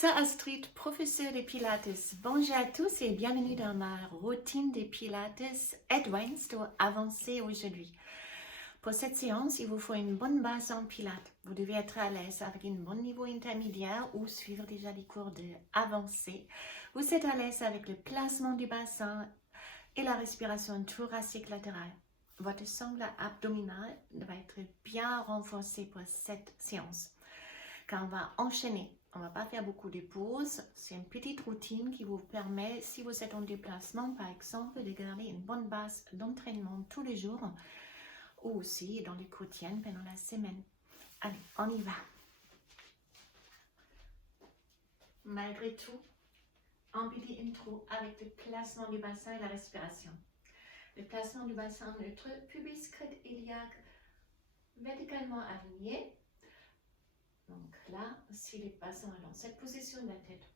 C'est Astrid, professeure de Pilates. Bonjour à tous et bienvenue dans ma routine de Pilates Advanced ou avancée aujourd'hui. Pour cette séance, il vous faut une bonne base en Pilates. Vous devez être à l'aise avec un bon niveau intermédiaire ou suivre déjà des cours de avancée. Vous êtes à l'aise avec le placement du bassin et la respiration thoracique latérale. Votre sangle abdominal va être bien renforcé pour cette séance. Quand on va enchaîner, on ne va pas faire beaucoup de pauses. C'est une petite routine qui vous permet, si vous êtes en déplacement par exemple, de garder une bonne base d'entraînement tous les jours ou aussi dans les quotidiennes pendant la semaine. Allez, on y va. Malgré tout, un petit intro avec le placement du bassin et la respiration. Le placement du bassin neutre, pubis crête iliaque verticalement aligné. Donc là, si le bassin est dans cette position de la tête,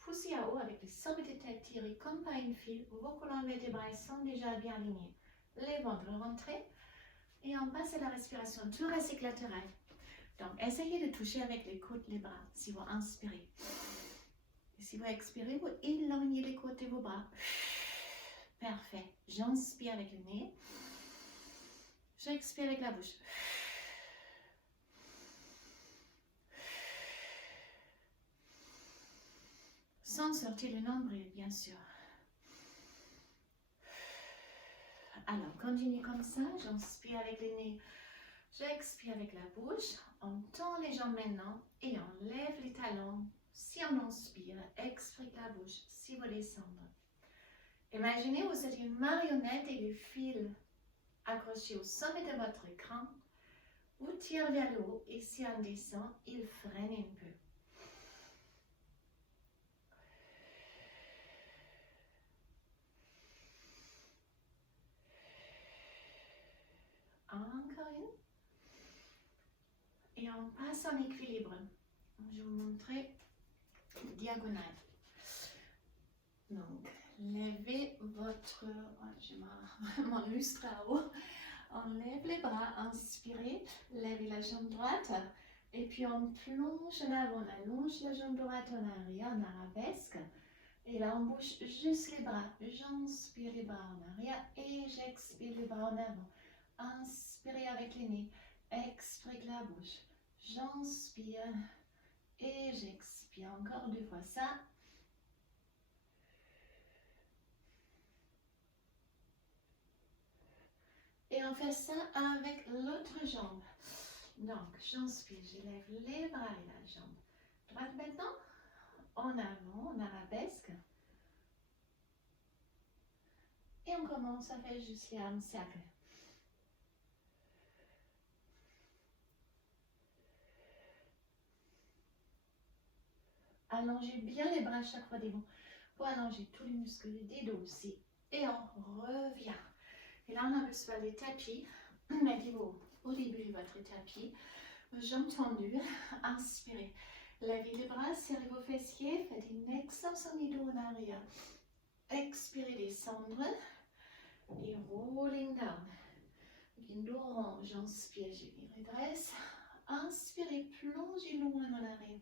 poussez à haut avec les sommets de tête tirés comme par une file, vos colonnes vertébrales sont déjà bien alignées. Les ventres rentrés et on passe à la respiration thoracique latérale. Donc essayez de toucher avec les coudes les bras si vous inspirez. Et si vous expirez, vous éloignez les côtés de vos bras. Parfait. J'inspire avec le nez. J'expire avec la bouche. Sans sortir le nombril, bien sûr. Alors, continuez comme ça. J'inspire avec le nez. J'expire avec la bouche. On tend les jambes maintenant et on lève les talons. Si on inspire, expire avec la bouche. Si vous descendez. Imaginez vous êtes une marionnette et le fil accroché au sommet de votre écran vous tire vers le haut et si on descend, il freine un peu. Encore une. Et on passe en équilibre. Je vais vous montrer diagonale. Donc, levez votre... je mon lustre à haut. On lève les bras, inspirez, levez la jambe droite. Et puis on plonge en avant, on allonge la jambe droite en arrière, en arabesque. Et là, on bouge juste les bras. J'inspire les bras en arrière et j'expire les bras en avant. Inspirez avec les nez, expirez avec la bouche. J'inspire et j'expire. Encore deux fois ça. Et on fait ça avec l'autre jambe. Donc, j'inspire, je lève les bras et la jambe droite maintenant. En avant, en arabesque. Et on commence à faire juste un cercle. Allongez bien les bras chaque fois des bons pour allonger tous les muscles des dos aussi. Et on revient. Et là, on a besoin des tapis. Mettez-vous au début de votre tapis. Jambes tendues. Inspirez. Levez les bras, serrez vos fessiers. Faites une extension du dos en arrière. Expirez, descendre. Et rolling down. Une dos rond. J'inspire, je les redresse. Inspirez, plongez loin en arrière.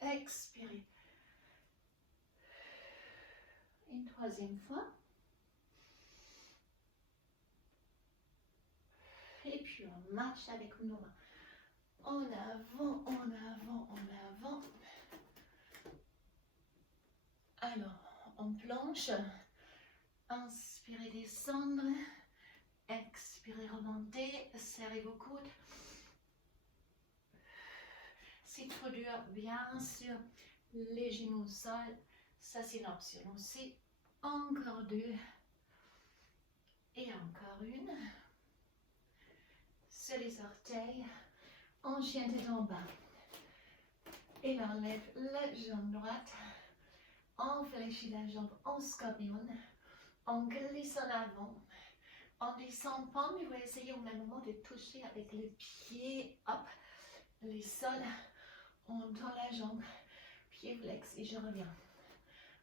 Expirez. Une troisième fois. Et puis on marche avec nos mains. En avant, en avant, en avant. Alors, on planche. Inspirez, descendre. Expirez, remonter. Serrez vos coudes. C'est trop dur, bien sûr. Les genoux au sol. Ça, c'est une option aussi. Encore deux. Et encore une. Sur les orteils. On chien tête en bas. Et là, on lève la jambe droite. On fléchit la jambe en scorpion. On glisse en avant. On descend pas, mais vous essayez au même moment de toucher avec le pied. Hop, les sols. On tend la jambe. Pied flex et je reviens.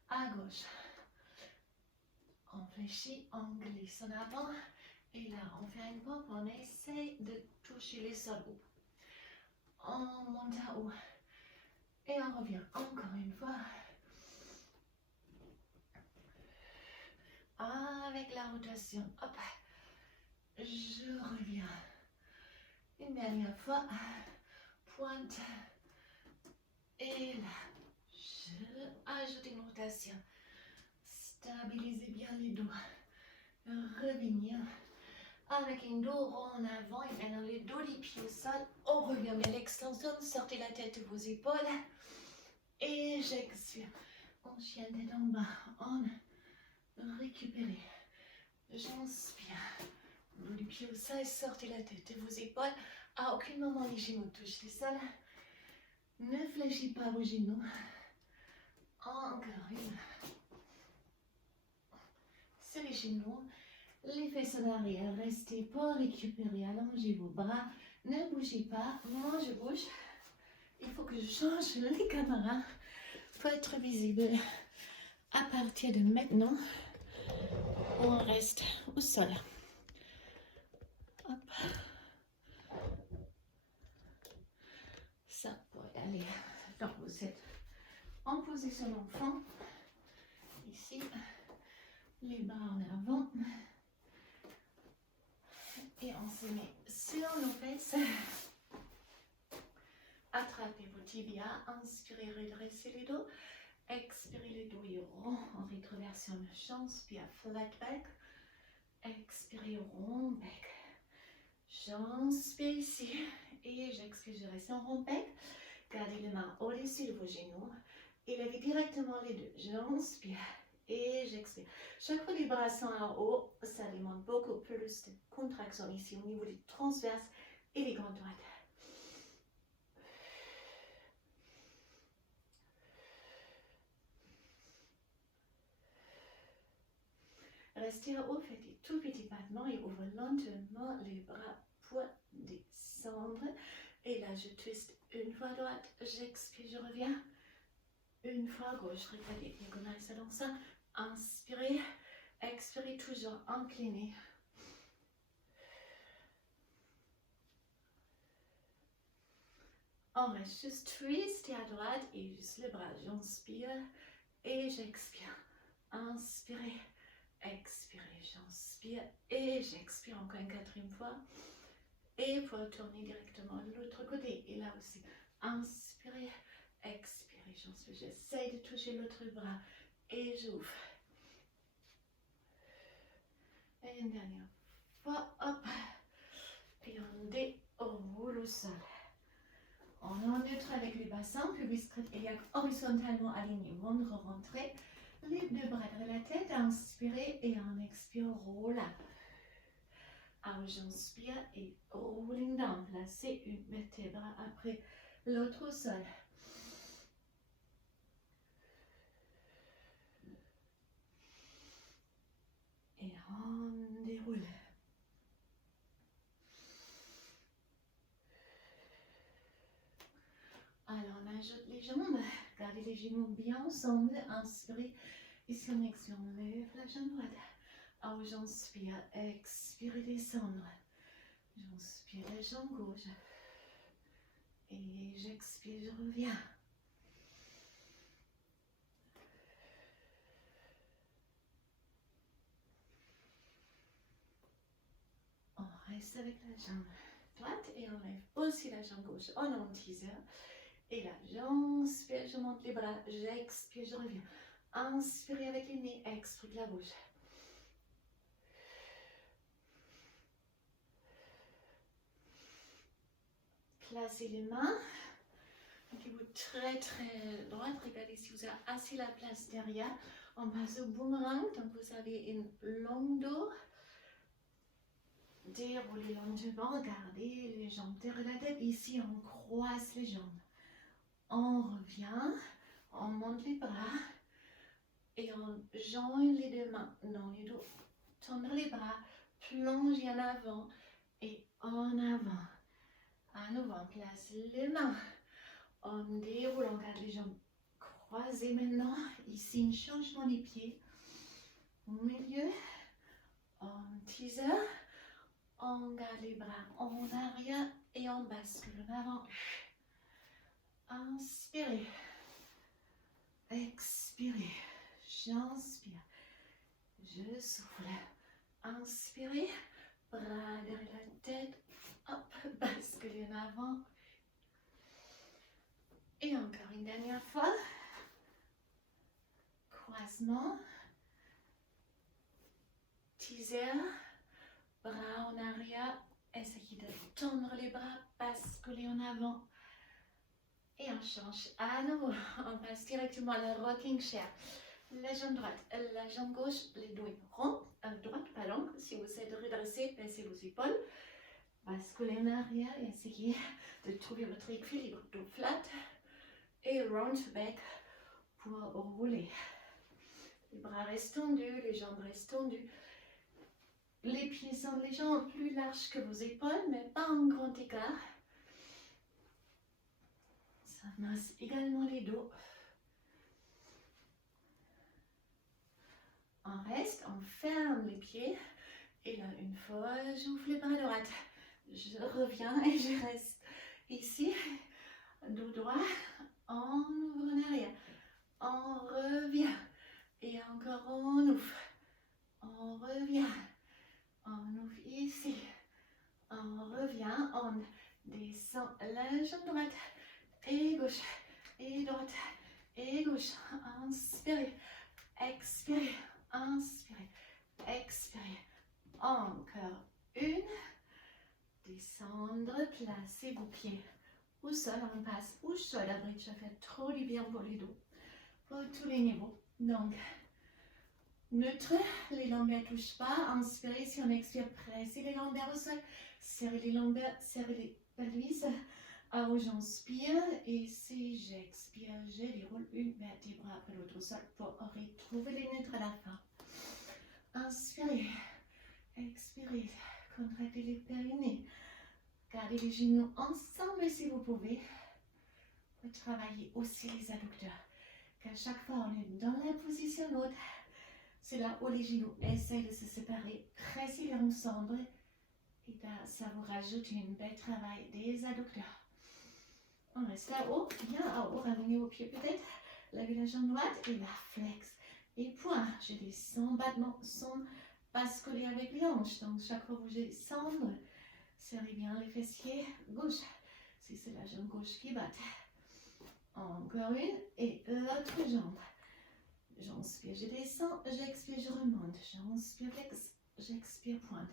À gauche. On fléchit, on glisse en avant. Et là, on fait une pompe. On essaye de toucher les sols haut. On monte à haut. Et on revient encore une fois. Avec la rotation. Hop. Je reviens. Une dernière fois. Pointe. Et là. Je ajoute une rotation. Stabilisez bien les doigts. Revenir. Avec un dos rond en avant et maintenant le dos des pieds au sol. On revient bien l'extension. Sortez la tête de vos épaules. Et j'expire. On chien tête en bas. On récupère. J'inspire. Dos du pied au sol. Sortez la tête de vos épaules. À aucun moment les genoux touchent le sol. Ne fléchissez pas vos genoux. Encore une. Sur les genoux. Les fesses en arrière. Restez pour récupérer. Allongez vos bras. Ne bougez pas. Moi, je bouge. Il faut que je change les caméras pour être visible. À partir de maintenant, on reste au sol. Hop. Ça pourrait aller. Donc, vous êtes en position d'enfant. Ici, les bras en avant. Et on se met sur nos fesses. Attrapez vos tibias. Inspirez, redressez les dos. Expirez les dos et rond en rétroversion. J'inspire, flat back. Expirez, rond back. J'inspire ici. Et j'expire, je reste en rond back. Gardez les mains au-dessus de vos genoux. Élevez directement les deux. J'inspire. Et j'expire. Chaque fois les bras sont en haut, ça demande beaucoup plus de contraction ici au niveau des transverses et des grandes droites. Restez en haut, faites des tout petits battements et ouvrez lentement les bras pour descendre. Et là, je twiste une fois à droite, j'expire, je reviens. Une fois à gauche, regardez, diagonale, c'est dans ça. Inspirez, expirez, toujours incliné. On reste juste twisté à droite et juste le bras. J'inspire et j'expire. Inspirez, expirez, j'inspire et j'expire encore une quatrième fois. Et pour tourner directement de l'autre côté. Et là aussi, inspirez, expirez, j'inspire. J'essaie de toucher l'autre bras et j'ouvre. Et une dernière fois, hop. Et on déroule au sol. On est en neutre avec les bassins, pubis iliaque horizontalement aligné, ventre rentré. Les deux bras derrière la tête, inspirez et en expire, roule up. Alors j'inspire et rolling down. Placez une vertèbre après l'autre au sol. Et on déroule. Alors on ajoute les jambes. Gardez les genoux bien ensemble. Inspirez. Ici on expire, on lève la jambe droite. Alors j'inspire, expire, descendre. J'inspire la jambe gauche. Et j'expire, je reviens. On reste avec la jambe droite et on lève aussi la jambe gauche en un teaser. Et là, j'inspire, je monte les bras, j'expire, je reviens. Inspirez avec les nez, expirez la bouche. Placez les mains. Mettez-vous très très droite. Regardez si vous avez assez la place derrière. On passe au boomerang. Donc vous avez une longue dos. Déroulez lentement. Regardez les jambes derrière la tête. Ici, on croise les jambes. On revient. On monte les bras. Et on joint les deux mains dans les dos. Tendre les bras. Plongez en avant. Et en avant. À nouveau, on place les mains. On déroule, on garde les jambes croisées maintenant. Ici, un changement des pieds. Au milieu, on teaser. On garde les bras en arrière et on bascule en avant. Inspirez. Expirez. J'inspire. Je souffle. Inspirez. Bras derrière la tête. Hop, basculez en avant. Et encore une dernière fois. Croisement. Teaser. Bras en arrière. Essayez de tendre les bras. Basculez en avant. Et on change à nouveau. On passe directement à la rocking chair. La jambe droite, la jambe gauche, les dos ronds. Droite, pas longue. Si vous essayez de redresser, baissez vos épaules. Basculez en arrière et essayez de trouver votre équilibre. Dos flat et round back pour rouler. Les bras restent tendus, les jambes restent tendues. Les pieds sont légèrement plus larges que vos épaules, mais pas en grand écart. Ça masse également les dos. On reste, on ferme les pieds. Et là, une fois, j'ouvre les bras droits. Je reviens et je reste ici. Dos droit, on ouvre en arrière. On revient. Et encore on ouvre. On revient. On ouvre ici. On revient. On descend la jambe droite. Et gauche. Et droite. Et gauche. Inspirez. Expirez. Inspirez. Expirez. Encore une. Descendre. Placez vos pieds au sol. On passe au sol. La bridge, ça fait trop du bien pour les dos. Pour tous les niveaux. Donc, neutre. Les lombaires ne touchent pas. Inspirez. Si on expire, pressez les lombaires au sol. Serrez les lombaires. Serrez les pelvis. Alors, j'inspire. Et si j'expire, je déroule une vertèbre après l'autre au sol pour retrouver les neutres à la fin. Inspirez. Expirez. Contractez les périnées. Gardez les genoux ensemble si vous pouvez. Pour travailler aussi les adducteurs. Qu'à chaque fois on est dans la position haute, c'est là où les genoux essayent de se séparer. Pressez-les ensemble. Et là, ça vous rajoute un bel travail des adducteurs. On reste là-haut, bien en haut, ramenez vos pieds peut-être. Levez la jambe droite et la flex. Et point, je descends, battement sans basculer avec les hanches. Donc chaque fois que vous descendez, serrez bien les fessiers gauche. Si c'est la jambe gauche qui bat. Encore une et l'autre jambe. J'inspire, je descends, j'expire, je remonte. J'inspire, flex, j'expire, pointe.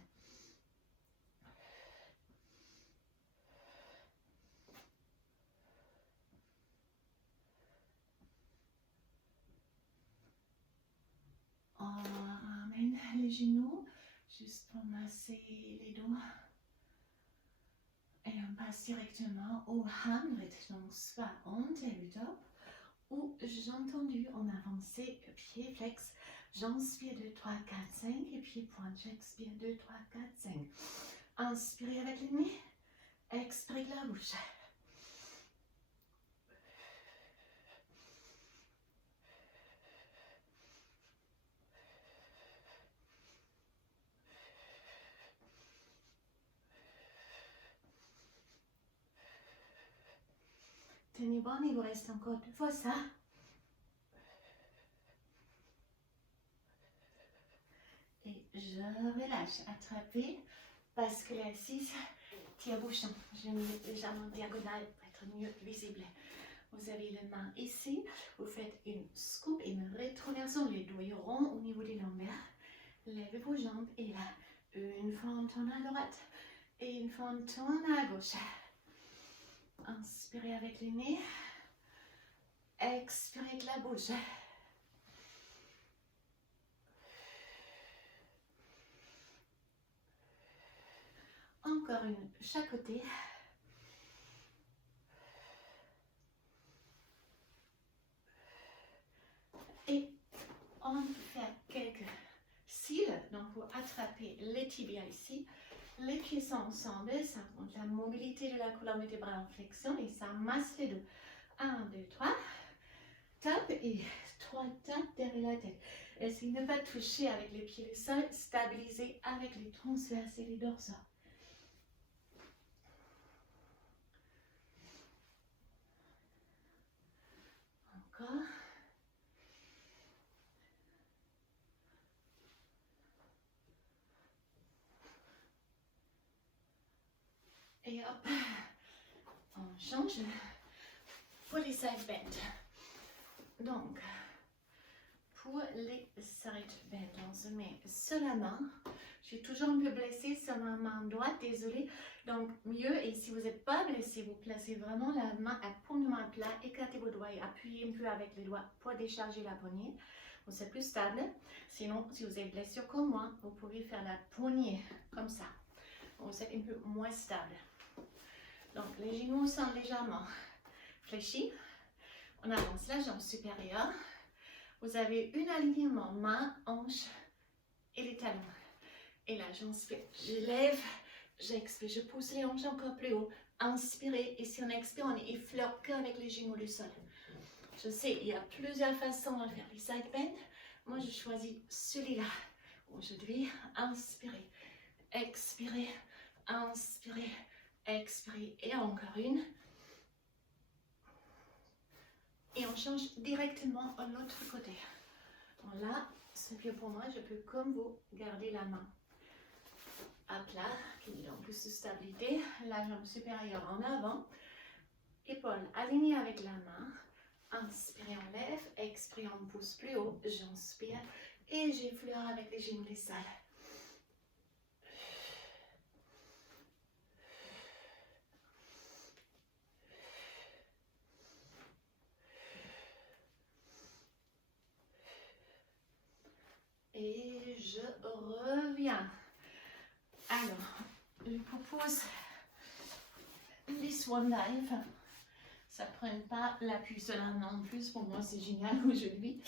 On ramène les genoux, juste pour masser les dos. Et on passe directement au 100, donc soit en tabletop ou jambes tendues en avancée, pied flex. J'inspire 2, 3, 4, 5 et pied pointe. J'expire 2, 3, 4, 5. Inspirez avec les nez, expirez avec la bouche. Tenez bon, il vous reste encore 2 fois ça. Et je relâche, attrapez, basculez assise, tire-bouchon. Je mets les jambes en diagonale pour être mieux visible. Vous avez les mains ici, vous faites une scoop, une rétroversion, les doigts ronds au niveau des lombaires. Levez vos jambes et là, une fois on tourne à droite et une fois on tourne à gauche. Inspirez avec les nez, expirez avec la bouche. Encore une, chaque côté. Et on peut faire quelques cils. Donc, vous attrapez les tibias ici. Les pieds sont ensemble. Ça monte la mobilité de la colonne vertébrale en flexion et ça masse les dos. 1, 2, 3. Tape et 3 tapes derrière la tête. Essayez de ne pas toucher avec les pieds le sol. Stabilisez avec les transverses et les dorsaux. corps. Et hop, on change pour les side bends. Donc, pour les side bends, on se met sur la main. Je suis toujours un peu blessée sur ma main droite, désolée. Donc, mieux, et si vous n'êtes pas blessé, vous placez vraiment la main à paume à plat, éclatez vos doigts et appuyez un peu avec les doigts pour décharger la poignée. Donc, c'est plus stable. Sinon, si vous êtes blessé comme moi, vous pouvez faire la poignée comme ça. Donc, vous êtes un peu moins stable. Donc, les genoux sont légèrement fléchis. On avance la jambe supérieure. Vous avez un alignement main, hanche et les talons. Et là, j'inspire, je lève, j'expire, je pousse les hanches encore plus haut. Inspirez, et si on expire, on effleure qu'avec les genoux du sol. Je sais, il y a plusieurs façons de faire les side bends. Moi, je choisis celui-là. Aujourd'hui, inspirez, expirez, inspirez, expirez. Et encore une. Et on change directement à l'autre côté. Donc là, c'est mieux pour moi, je peux comme vous garder la main à plat, qui donne plus de stabilité, la jambe supérieure en avant, épaules alignées avec la main, inspirez, on lève, expirez, on pousse plus haut, j'inspire et j'effleure avec les genoux les salles. Et je reviens. Alors, je propose les Swan Dive. Ça ne prend pas l'appui sur la main en plus. Pour moi, c'est génial aujourd'hui.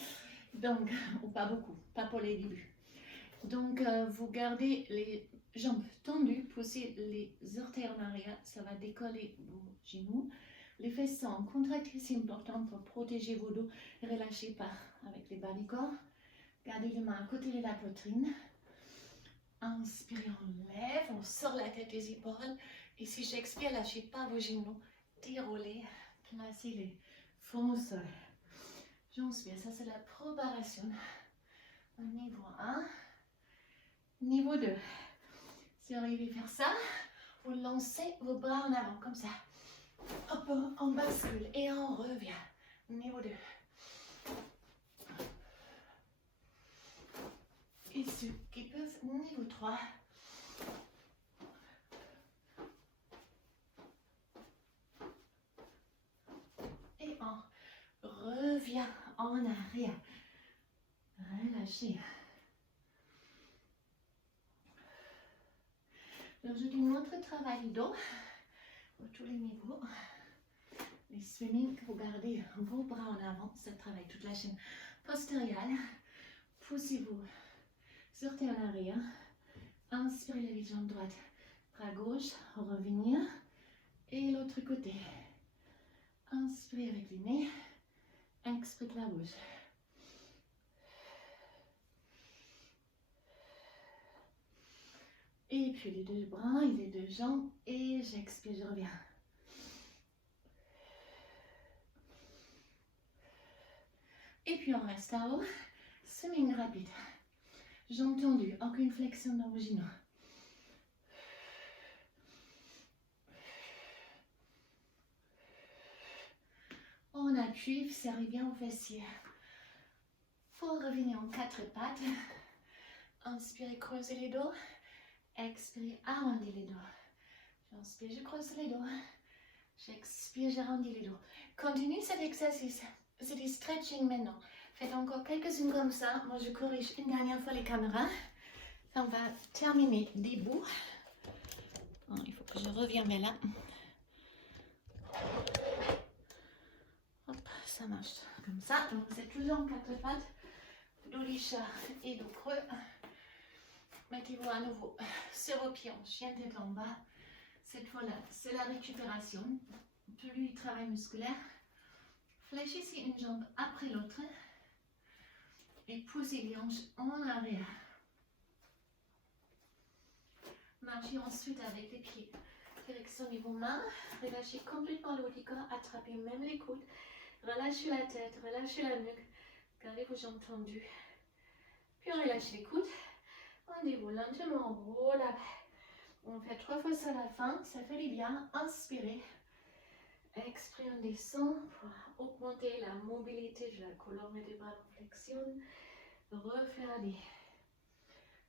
Donc, ou pas beaucoup, pas pour les débuts. Donc, vous gardez les jambes tendues, poussez les orteils en arrière. Ça va décoller vos genoux. Les fesses sont contractées, c'est important pour protéger vos dos. Relâchez pas avec les bas du corps. Gardez les mains à côté de la poitrine. Inspirez, on lève, on sort la tête des épaules. Et si j'expire, lâchez pas vos genoux. Déroulez, placez les faux au sol. J'inspire, ça c'est la préparation. Niveau 1, niveau 2. Si vous arrivez à faire ça, vous lancez vos bras en avant, comme ça. Hop, on bascule et on revient. Niveau 2. Et ceux qui peuvent, niveau 3. Et on revient en arrière. Relâchez. Alors, je dis notre travail du dos, à tous les niveaux. Les swimming, vous gardez vos bras en avant, ça travaille toute la chaîne postérieure. Poussez-vous, sortez en arrière. Inspirez les jambes droite, bras gauche, revenir. Et l'autre côté. Inspirez avec les nez, expirez la bouche. Et puis les deux bras et les deux jambes. Et j'expire, je reviens. Et puis on reste à haut. Swimming rapide. Jambes tendues, aucune flexion dans vos genoux. On appuie, serrez bien aux fessiers. Pour revenir en quatre pattes. Inspirez, creusez les dos. Expirez, arrondissez les dos. J'inspire, je creuse les dos. J'expire, j'arrondis les dos. Continuez cet exercice. C'est du stretching maintenant. Faites encore quelques-unes comme ça. Moi, je corrige une dernière fois les caméras. On va terminer debout. Bon, il faut que je revienne là. Hop, ça marche comme ça. Donc, c'est toujours en quatre pattes. Dos licha et dos creux. Mettez-vous à nouveau sur vos pieds en chien tête en bas. Cette fois-là, c'est la récupération. Plus travail musculaire. Fléchissez une jambe après l'autre. Et poussez les hanches en arrière. Marchez ensuite avec les pieds. Direction niveau main. Relâchez complètement le haut du corps. Attrapez même les coudes. Relâchez la tête, relâchez la nuque. Gardez vos jambes tendues. Puis on relâche les coudes. On déroule lentement, on roule up. On fait 3 fois ça à la fin, ça fait du bien. Inspirez. Expirez, on descend pour augmenter la mobilité de la colonne vertébrale en flexion. Refaire les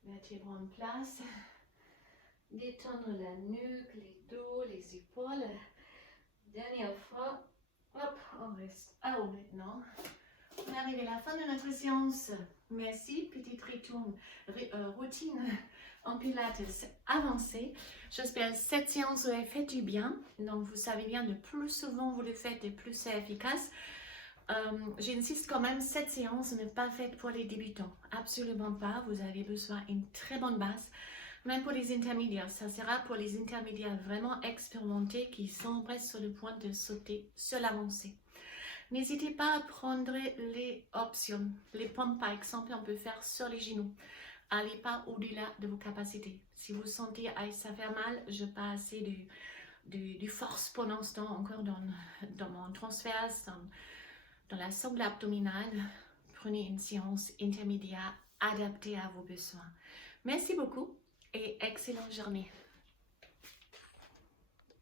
vertébraux en place. Détendre la nuque, les dos, les épaules. Dernière fois. Hop, on reste à haut maintenant. On est arrivé à la fin de notre séance. Merci, petite routine en pilates avancée. J'espère que cette séance vous a fait du bien. Donc, vous savez bien, de plus souvent vous le faites, de plus c'est efficace. J'insiste quand même, cette séance n'est pas faite pour les débutants. Absolument pas. Vous avez besoin d'une très bonne base. Même pour les intermédiaires. Ça sera pour les intermédiaires vraiment expérimentés qui sont presque sur le point de sauter sur l'avancée. N'hésitez pas à prendre les options. Les pompes, par exemple, on peut faire sur les genoux. Allez pas au-delà de vos capacités. Si vous sentez que ça fait mal, je n'ai pas assez de force pour l'instant encore dans mon transverse, dans la sangle abdominale. Prenez une séance intermédiaire adaptée à vos besoins. Merci beaucoup et excellente journée.